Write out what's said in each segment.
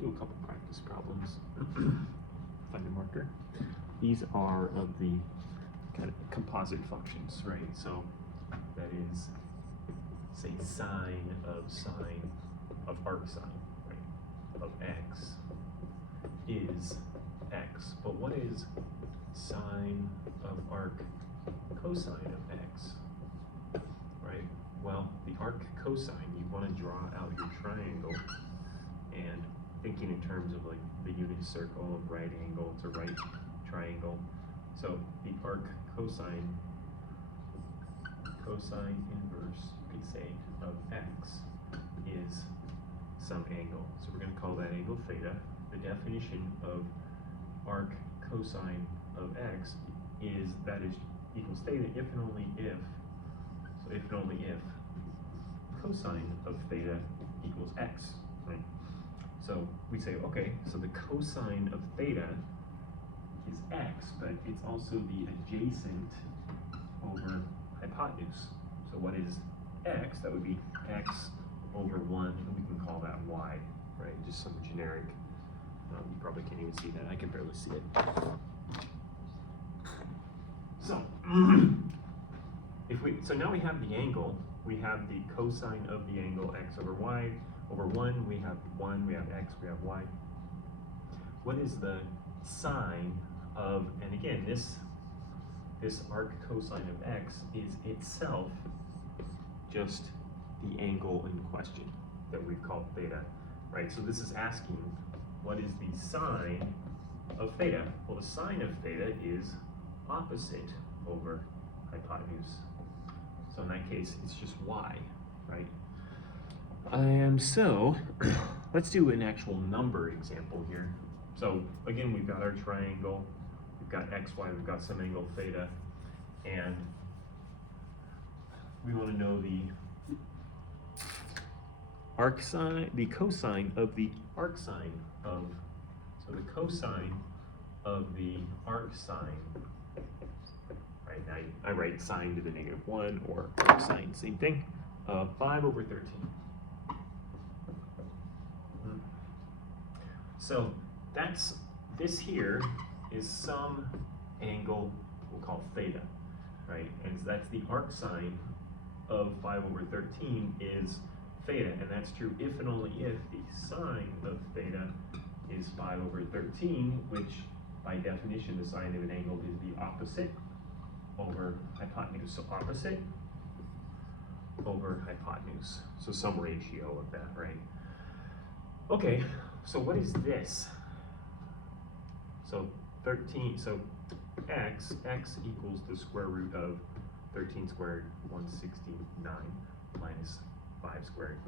do a couple practice problems. Find a marker. These are of the kind of composite functions, right? So that is, say, sine of arc sine, right, of x is x. But what is sine of arc cosine of x, right? Well, the arc cosine, you want to draw out your triangle, and thinking in terms of like the unit circle of right angle to right triangle. So the arc cosine inverse, you could say, of x is some angle. So we're going to call that angle theta. The definition of arc cosine of x is that is equals theta if and only if, so if and only if cosine of theta equals x, right? So we say, okay, so the cosine of theta is x, but it's also the adjacent over hypotenuse. So what is x? That would be x over 1, and we can call that y, right? Just some generic, you probably can't even see that. I can barely see it. So, so now we have the angle, we have the cosine of the angle x over y, over 1, we have 1, we have x, we have y. What is the sine of, and again, this arc cosine of x is itself just the angle in question that we've called theta, right? So this is asking, what is the sine of theta? Well, the sine of theta is opposite over hypotenuse. So in that case, it's just y, right? So let's do an actual number example here. So again, we've got our triangle, we've got x, y, we've got some angle theta, and we want to know the arc sine, the cosine of the arc sine of, so the cosine of the arc sine, right? Now I write sine to the -1 or arc sine, same thing, 5 over 13. So this here is some angle we'll call theta, right? And that's the arc sine of 5 over 13 is theta, and that's true if and only if the sine of theta is 5 over 13, which by definition the sine of an angle is the opposite over hypotenuse. So opposite over hypotenuse. So some ratio of that, right? Okay, so what is this? So 13, so x equals the square root of 13 squared, 169, minus 5 squared,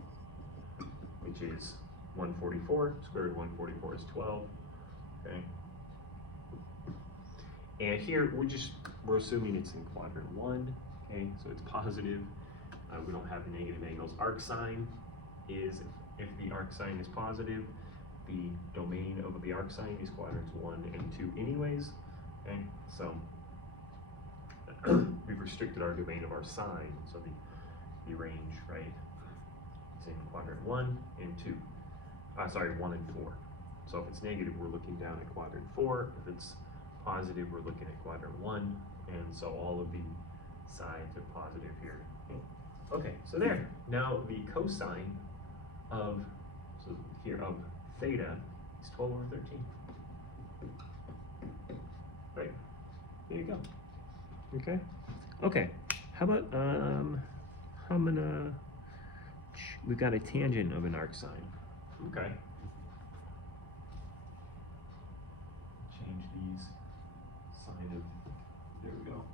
which is 144. Square root of 144 is 12, okay? And here we're assuming it's in quadrant 1, okay? So it's positive. We don't have negative angles. Arc sine is, if the arc sine is positive, the domain of the arc sine is quadrants 1 and 2 anyways, okay? So we've restricted our domain of our sine, so the range, right? It's in quadrant 1 and 2. 1 and 4. So if it's negative, we're looking down at quadrant 4. If it's positive, we're looking at quadrant 1. And so all of the sides are positive here. Okay, so there. Now the cosine of, so here, of theta is 12 over 13. Right, there you go. Okay, okay. How about, we've got a tangent of an arc sine. Okay. Change these sine of, there we go.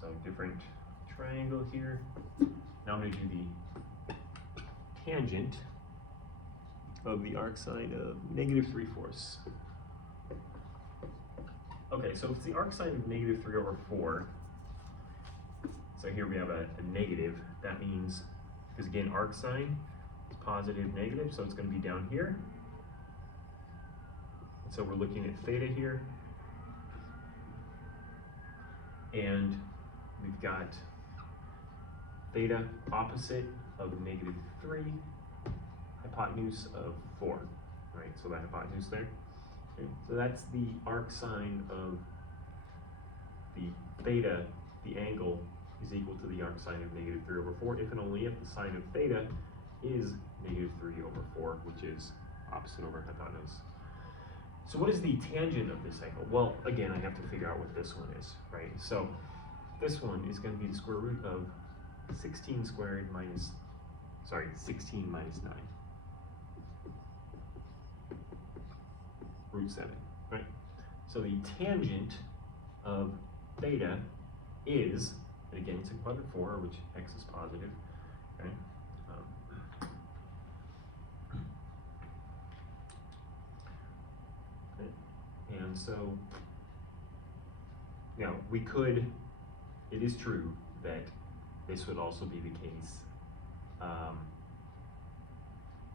So different triangle here. Now I'm going to do the tangent of the arc sine of -3/4. Okay, so if it's the arc sine of -3 over 4, so here we have a negative, that means, because again, arc sine is positive, negative, so it's going to be down here. And so we're looking at theta here. And we've got theta opposite of -3, hypotenuse of 4, right? So that hypotenuse there. Okay. So that's the arc sine of the theta, the angle, is equal to the arc sine of negative 3 over 4, if and only if the sine of theta is negative 3 over 4, which is opposite over hypotenuse. So what is the tangent of this angle? Well, again, I have to figure out what this one is, right? So this one is going to be the square root of 16 squared minus, 16 minus 9. Root 7, right? So the tangent of theta is, and again, it's in quadrant 4, which x is positive, okay? And so, now we could, it is true that this would also be the case.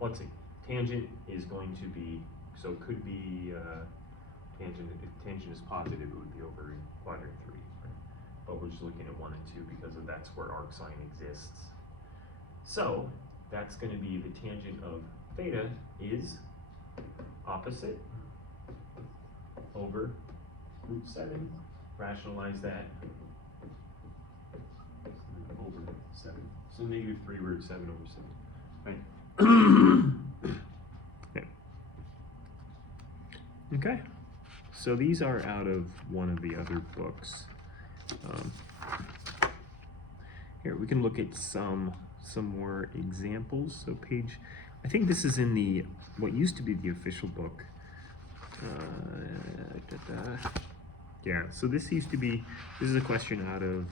Let's see, tangent is going to be, so it could be tangent, if tangent is positive, it would be over in quadrant 3, right? But we're just looking at 1 and 2 because that's where arc sine exists. So that's going to be the tangent of theta is opposite over root 7, rationalize that, over 7. So negative 3 root 7 over 7, right? Okay. So these are out of one of the other books. Here, we can look at some more examples. So page, I think this is in the, what used to be the official book. Yeah, so this used to be, this is a question out of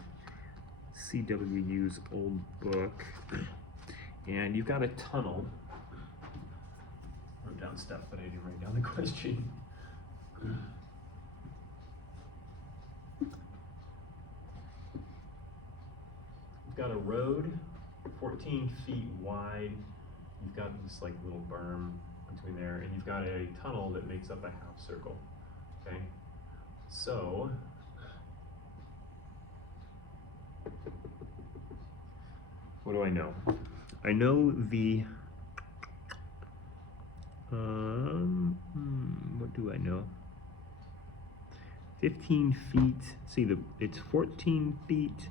CWU's old book, and you've got a tunnel. I wrote down stuff, but I didn't write down the question. You've got a road 14 feet wide. You've got this like little berm between there, and you've got a tunnel that makes up a half circle, okay? So, what do I know? I know the, what do I know? 15 feet, see it's 14 feet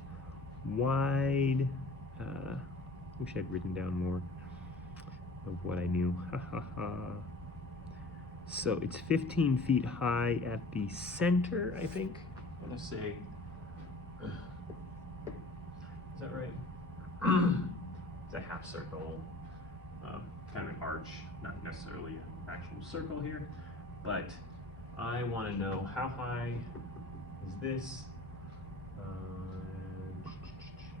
wide. Wish I'd written down more of what I knew. So it's 15 feet high at the center, I think. I want to say, is that right? It's a half circle, kind of an arch, not necessarily an actual circle here, but I want to know how high is this.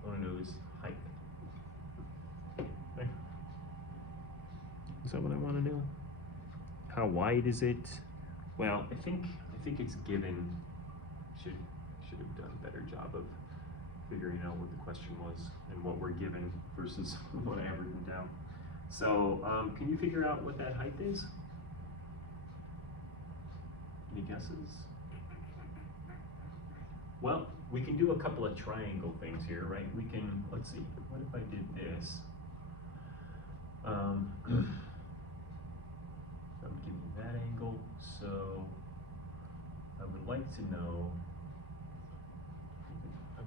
I want to know this height. Okay. Is that what I want to know? How wide is it? Well, I think it's given. Should have done a better job of figuring out what the question was and what we're given versus what I have written down. So, can you figure out what that height is? Any guesses? Well, we can do a couple of triangle things here, right? We can, let's see, what if I did this? That would give me that angle, so I would like to know,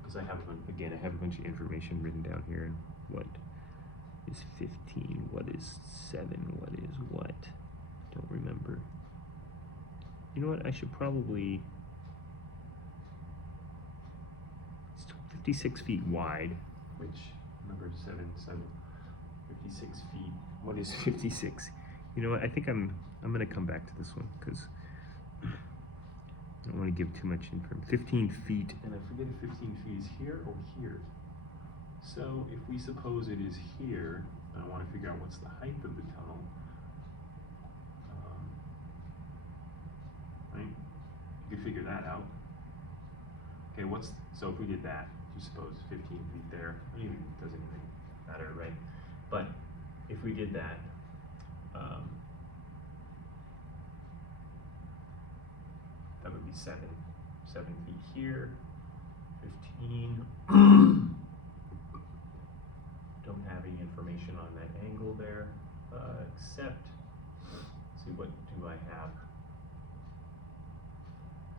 because I have a bunch of information written down here, and what is 15, what is 7, what is what? Don't remember. You know what, I should probably, it's 56 feet wide, which, remember 7, 56 feet, what is 56? You know what, I think I'm gonna come back to this one, because I don't want to give too much information. 15 feet, and I forget if 15 feet is here or here. So if we suppose it is here, and I want to figure out what's the height of the tunnel, right? You could figure that out. Okay, so if we did that, you suppose 15 feet there, it doesn't even matter, right? But if we did that, that would be 7 feet here, 15. Don't have any information on that angle there, accept. Let's see, what do I have?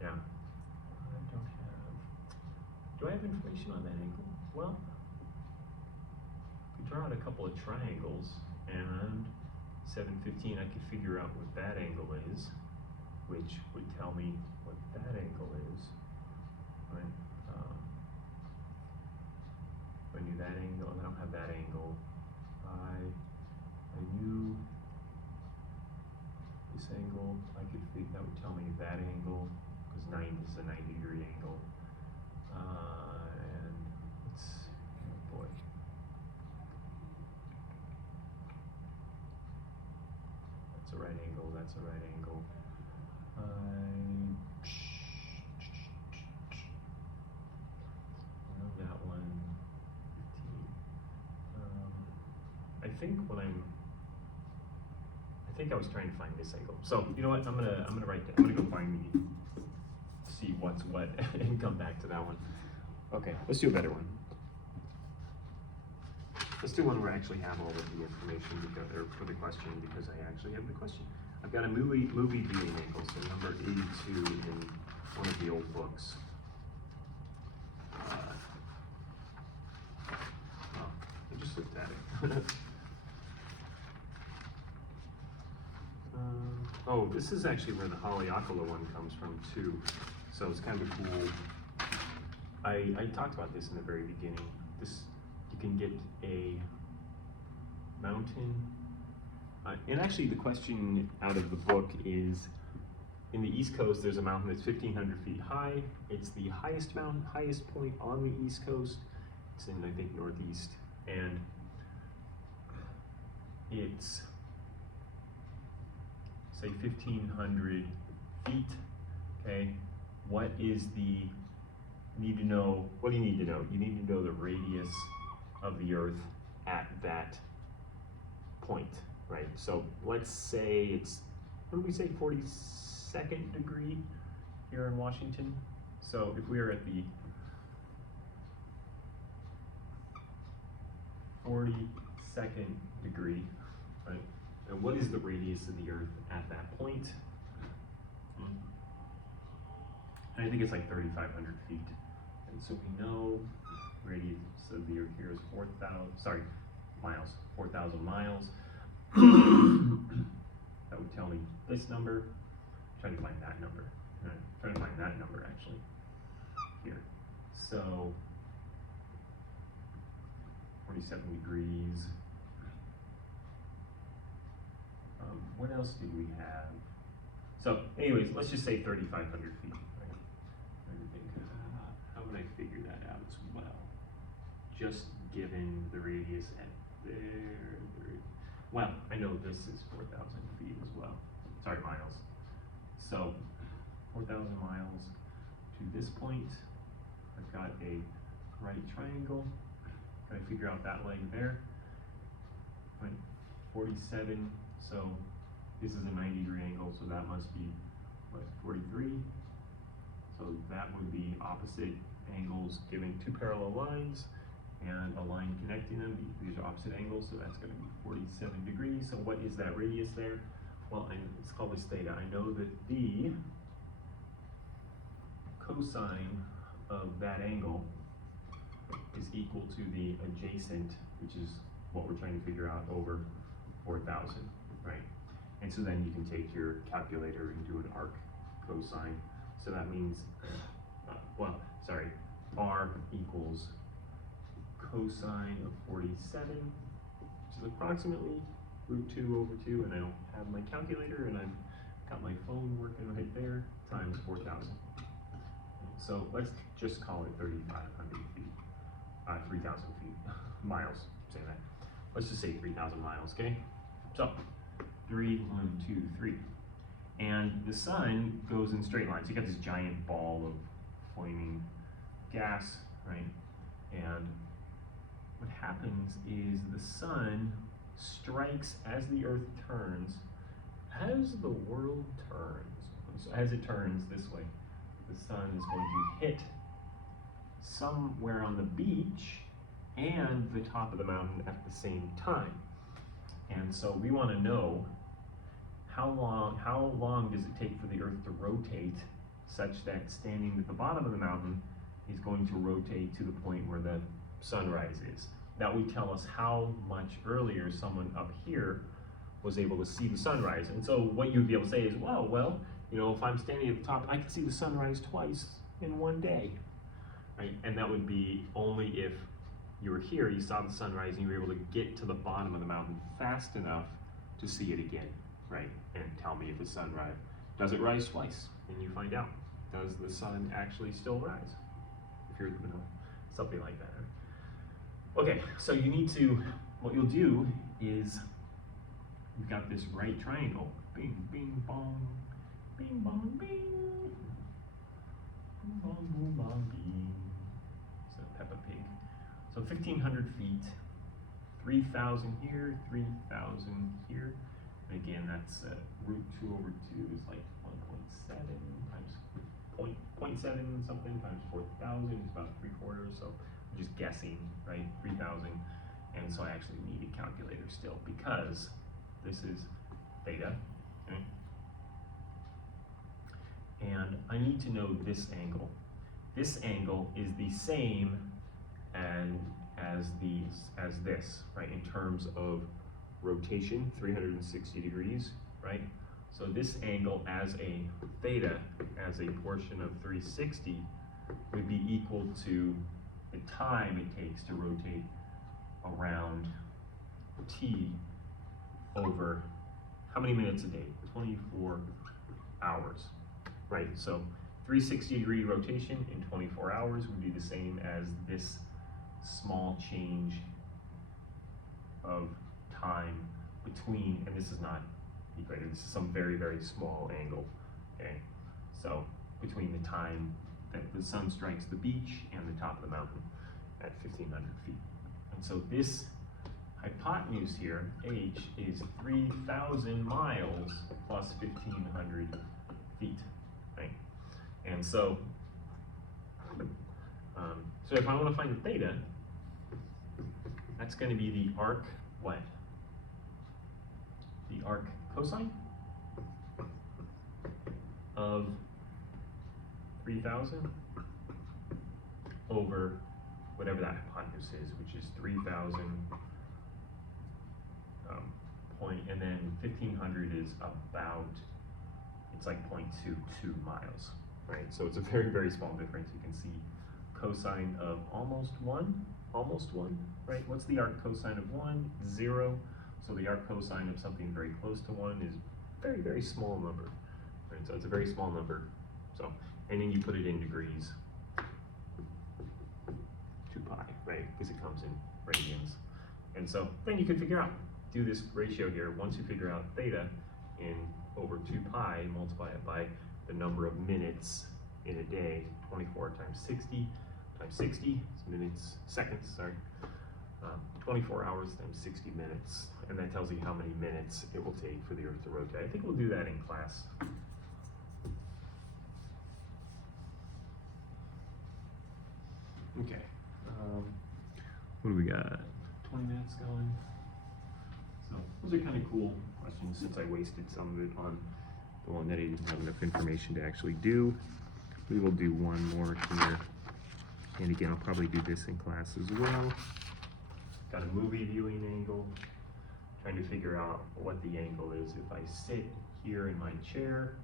Yeah, I don't have. Do I have information on that angle? Well, we draw out a couple of triangles, and 715, I could figure out what that angle is, which would tell me what that angle is. Right? I knew that angle, and I don't have that angle. I knew this angle. I could figure that would tell me that angle, because 9 is a 90-degree angle. And let's, oh boy. That's a right angle, that's a right angle. That one, 15. I think I was trying to find this angle. So you know what? I'm gonna go find see what's what and come back to that one. Okay, let's do a better one. Let's do one where I actually have all of the information together for the question, because I actually have the question. I've got a movie viewing angle, so number 82 in one of the old books. I just looked at it. Oh, this is actually where the Haleakala one comes from too, so it's kind of cool. I talked about this in the very beginning. You can get a mountain, and actually the question out of the book is, in the East Coast there's a mountain that's 1,500 feet high. It's the highest point on the East Coast. It's in, I think, Northeast, and it's, say, 1,500 feet, okay? What do you need to know? You need to know the radius of the Earth at that point, right? So let's say it's, what did we say, 42nd degree here in Washington? So if we are at the 42nd degree, right? And what is the radius of the Earth at that point? And I think it's like 3,500 feet. And so we know radius of the Earth here is 4,000 miles. That would tell me this number. I'm trying to find that number. I'm trying to find that number actually here. So 47 degrees. What else did we have? So anyways, let's just say 3,500 feet. Right? How would I figure that out as well? Just given the radius at there. Well, I know this is 4,000 feet as well. Sorry, miles. So 4,000 miles to this point. I've got a right triangle. Can I figure out that leg there? 47, so this is a 90-degree angle, so that must be, what, 43? So that would be opposite angles giving two parallel lines and a line connecting them. These are opposite angles, so that's going to be 47 degrees. So what is that radius there? Well, let's call this theta. I know that the cosine of that angle is equal to the adjacent, which is what we're trying to figure out, over 4,000, right? And so then you can take your calculator and do an arc cosine. So that means, R equals cosine of 47, which is approximately √2/2, and I don't have my calculator, and I've got my phone working right there, times 4,000. So let's just call it 3,500 feet, 3,000 feet, miles, say that. Let's just say 3,000 miles, okay? So, 3, 1, 2, 3. And the sun goes in straight lines. You got this giant ball of flaming gas, right? And what happens is the sun strikes as the Earth turns, as the world turns. So as it turns this way, the sun is going to hit somewhere on the beach and the top of the mountain at the same time. And so we want to know how long does it take for the Earth to rotate such that standing at the bottom of the mountain is going to rotate to the point where the sunrise is. That would tell us how much earlier someone up here was able to see the sunrise. And so what you'd be able to say is, well, you know, if I'm standing at the top, I can see the sunrise twice in one day, right? And that would be only if you were here, you saw the sunrise, and you were able to get to the bottom of the mountain fast enough to see it again, right? And tell me if the sun rise. Does it rise twice? And you find out. Does the sun actually still rise? If you're, you know, something like that. Right? Okay, so you need to, what you'll do is, you've got this right triangle. Bing, bing, bong, bing, bong, bing. Boom, bong, boom, bong, bing. It's a Peppa Pig. So 1,500 feet, 3,000 here, 3,000 here. And again, that's root 2 over 2 is like 1.7 times 0.7 something times 4,000 is about 3/4. So I'm just guessing, right? 3,000. And so I actually need a calculator still because this is theta. Okay? And I need to know this angle. This angle is the same as this, right? In terms of rotation, 360 degrees, right? So this angle as a theta, as a portion of 360, would be equal to the time it takes to rotate around t over how many minutes a day? 24 hours, right? So 360-degree rotation in 24 hours would be the same as this small change of time between, and this is not equated, this is some very, very small angle, okay? So between the time that the sun strikes the beach and the top of the mountain at 1,500 feet. And so this hypotenuse here, h, is 3,000 miles plus 1,500 feet, right? And so, so if I want to find the theta, that's going to be the arc what? The arc cosine of 3,000 over whatever that hypotenuse is, which is 3,000 point, and then 1,500 is about, it's like 0.22 miles, right? So it's a very, very small difference. You can see cosine of almost one, right? What's the arc cosine of 1? 0. So the arc cosine of something very close to 1 is very, very small number, right? So it's a very small number. So, and then you put it in degrees, 2 pi, right? Because it comes in radians. And so then you can figure out, do this ratio here. Once you figure out theta in over 2 pi, multiply it by the number of minutes in a day, 24 times 60 times 60, it's minutes, seconds, sorry. 24 hours times 60 minutes, and that tells you how many minutes it will take for the Earth to rotate. I think we'll do that in class. Okay, what do we got? 20 minutes going. So those are kind of cool questions since I wasted some of it on the one that I didn't have enough information to actually do. We will do one more here. And again, I'll probably do this in class as well. Got a movie viewing angle. Trying to figure out what the angle is. If I sit here in my chair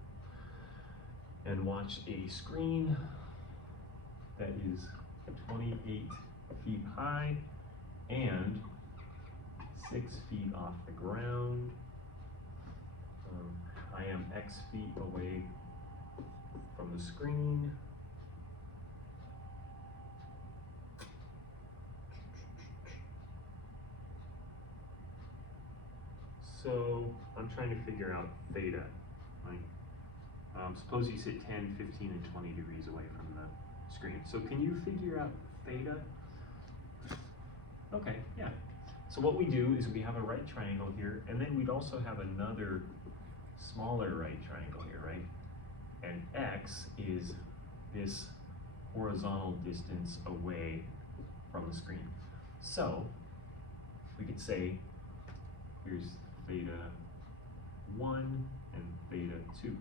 and watch a screen that is 28 feet high and 6 feet off the ground, I am X feet away from the screen. So I'm trying to figure out theta, right? Suppose you sit 10, 15, and 20 degrees away from the screen. So can you figure out theta? Okay, yeah. So what we do is we have a right triangle here, and then we'd also have another smaller right triangle here, right? And x is this horizontal distance away from the screen. So we could say here's theta 1 and theta 2.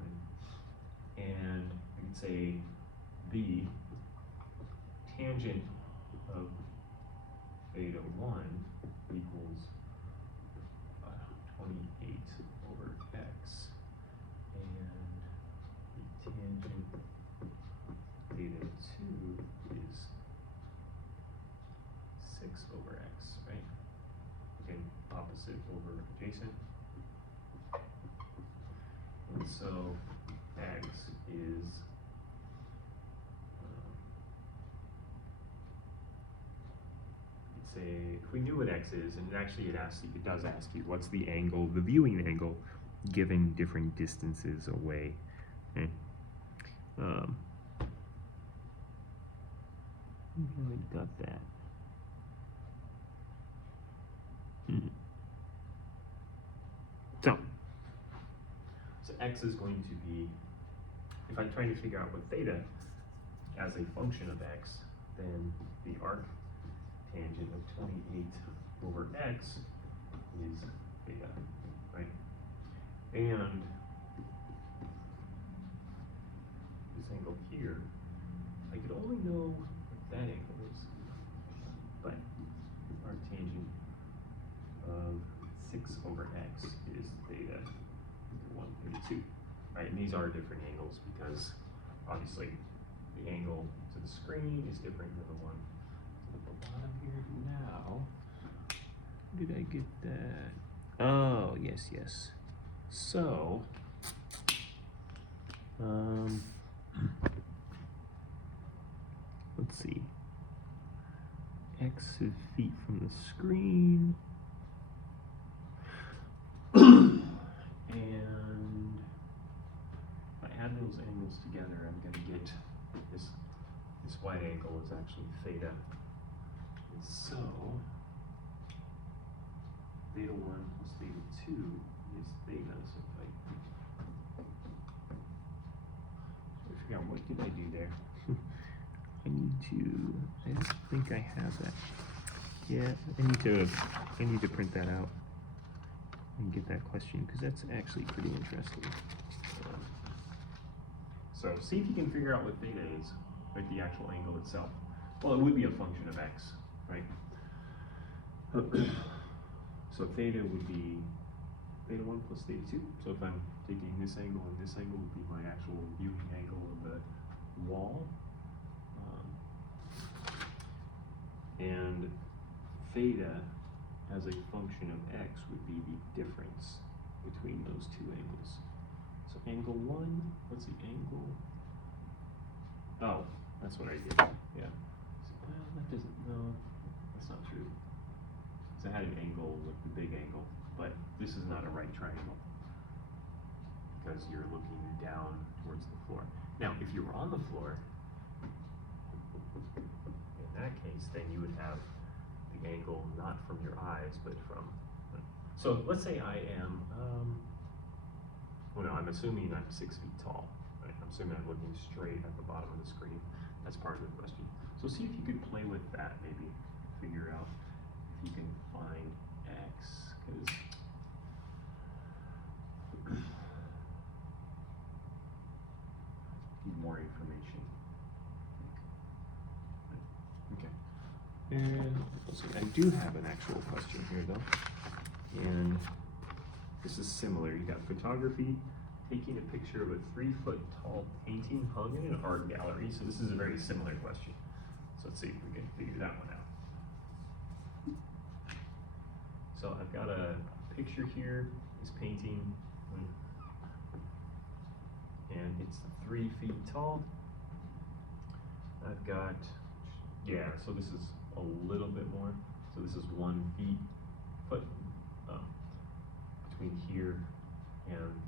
Right? And I can say the tangent of theta 1 equals 28 over x, and the tangent theta 2 is 6 over x, right? And opposite over adjacent. And so x is if we knew what x is, and actually it does ask you what's the angle, the viewing angle, given different distances away. Okay. I got that. So x is going to be, if I'm trying to figure out what theta as a function of x, then the arc tangent of 28 over x is theta, right? And this angle here, I could only know what that angle is, but arc tangent of 6 over x is theta 1, theta 2, right? And these are different angles because obviously the angle to the screen is different than the one to the bottom here. Now, did I get that? Oh, yes, yes. So, let's see. X is feet from the screen. And if I add those angles together, I'm going to get this wide angle is actually theta. And so, theta 1 plus theta 2 is theta. So if I figure out what did I do there? I don't think I have that. Yeah, I need to print that out and get that question because that's actually pretty interesting. So see if you can figure out what theta is, like the actual angle itself. Well, it would be a function of x, right? So theta would be theta 1 plus theta 2. So if I'm taking this angle and this angle would be my actual viewing angle of the wall. And theta as a function of x would be the difference between those two angles. So angle 1, what's the angle? Oh, that's what I did, yeah. So, that doesn't, no, that's not true. So I had an angle with the big angle, but this is not a right triangle because you're looking down towards the floor. Now, if you were on the floor, in that case, then you would have the angle not from your eyes, but from, so let's say I am, well no, I'm assuming I'm 6 feet tall, right? I'm assuming I'm looking straight at the bottom of the screen. That's part of the question. So see if you could play with that, maybe figure out if you can find x, because need more information. Okay. And so I do have an actual question here though. And this is similar. You got photography, taking a picture of a 3-foot tall painting hung in an art gallery. So this is a very similar question. So let's see if we can figure that one out. So I've got a picture here, this painting, and it's 3 feet tall. I've got, yeah, so this is a little bit more. So this is 1 foot between here and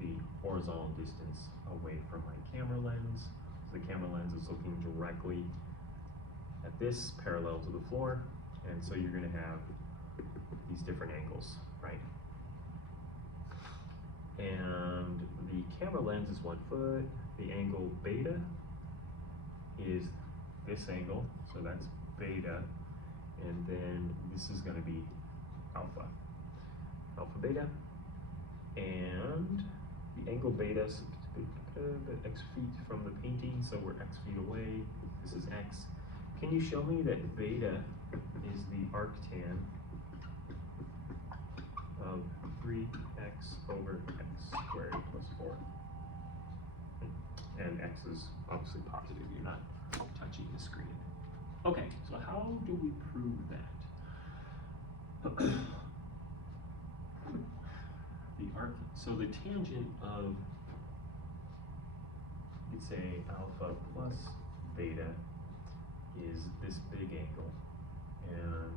the horizontal distance away from my camera lens. So the camera lens is looking directly at this parallel to the floor, and so you're going to have these different angles, right? And the camera lens is 1 foot. The angle beta is this angle, so that's beta, and then this is going to be alpha. Alpha beta, and the angle beta, so x feet from the painting, so we're x feet away. This is x. Can you show me that beta is the arctan of 3x over x squared plus 4? And x is obviously positive, you're not touching the screen. Okay, so how do we prove that? So the tangent of, you'd say alpha plus beta is this big angle, and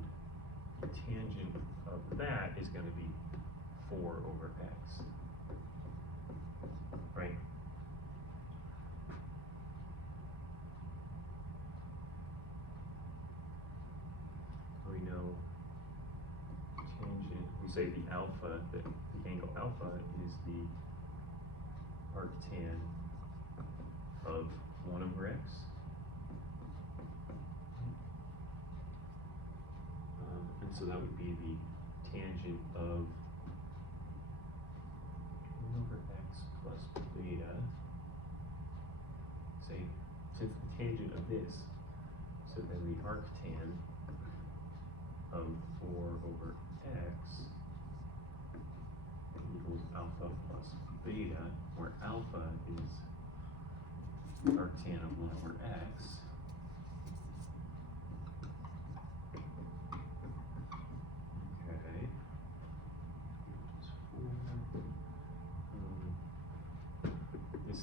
the tangent of that is going to be 4 over x, right? We know tangent, we say the alpha, the angle alpha is the arctan of 1 over x. And so that would be the tangent of 1 over x plus beta. Say, since the tangent of this, so then the arctan of 4 over x equals alpha plus beta, where alpha is the arctan of 1 over x. Okay. This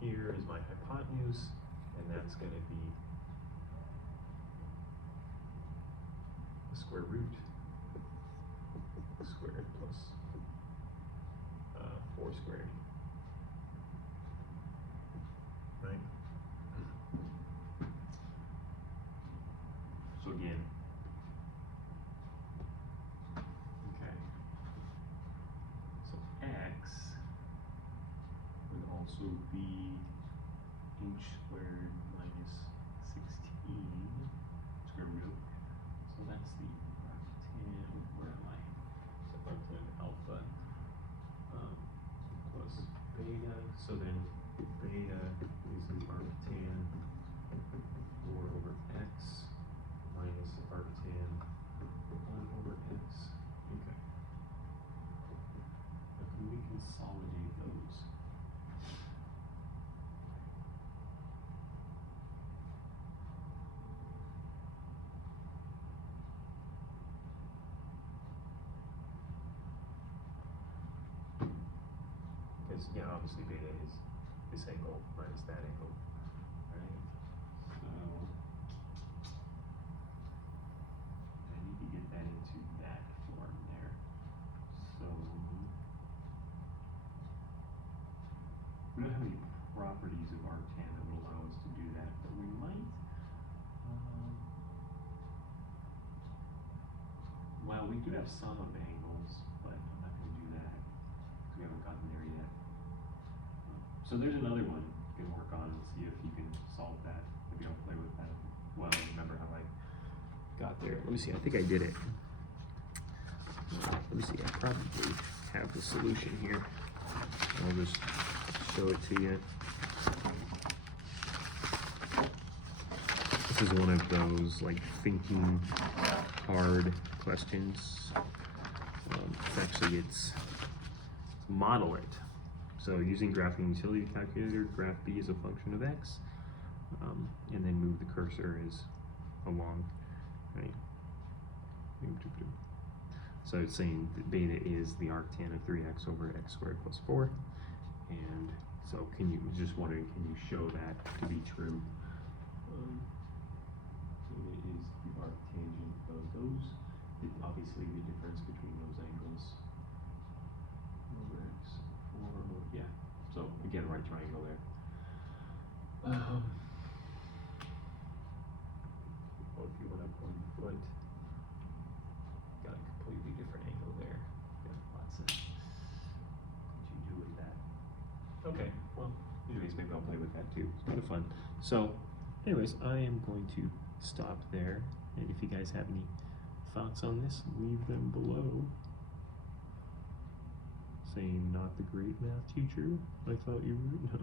here is my hypotenuse, and that's going to be the square root squared plus 4 squared, right? So again, okay, so x would also be h squared minus 16 square root. So that's the arctan, where am I? So arctan alpha plus beta. So then beta is the arctan 4 over x minus arctan 1 over x. Okay. Now can we consolidate those? Because, yeah, obviously beta is this angle minus that angle, right? So, I need to get that into that form there. So, we don't have any properties of arctan that would allow us to do that, but we might, well, we do have some of angles, but I'm not going to do that because we haven't gotten there yet. So there's another one you can work on and see if you can solve that. Maybe I'll play with that. Well, I don't remember how I got there. Let me see, I think I did it. Let me see, I probably have the solution here. I'll just show it to you. This is one of those like thinking hard questions. It's model it. So using graphing utility calculator, graph b as a function of x, and then move the cursor as along, right? So it's saying that beta is the arctan of 3x over x squared plus 4. And so just wondering, can you show that to be true? Beta is the arctangent of those. Obviously the difference between those angles over x, 4 over, yeah. So again, right triangle there. Well, if you went up 1 foot, got a completely different angle there. Got lots of, what you do with that? Okay, well, anyways, maybe I'll play with that too. It's kind of fun. So, anyways, I am going to stop there. And if you guys have any thoughts on this, leave them below. Saying not the great math teacher I thought you were.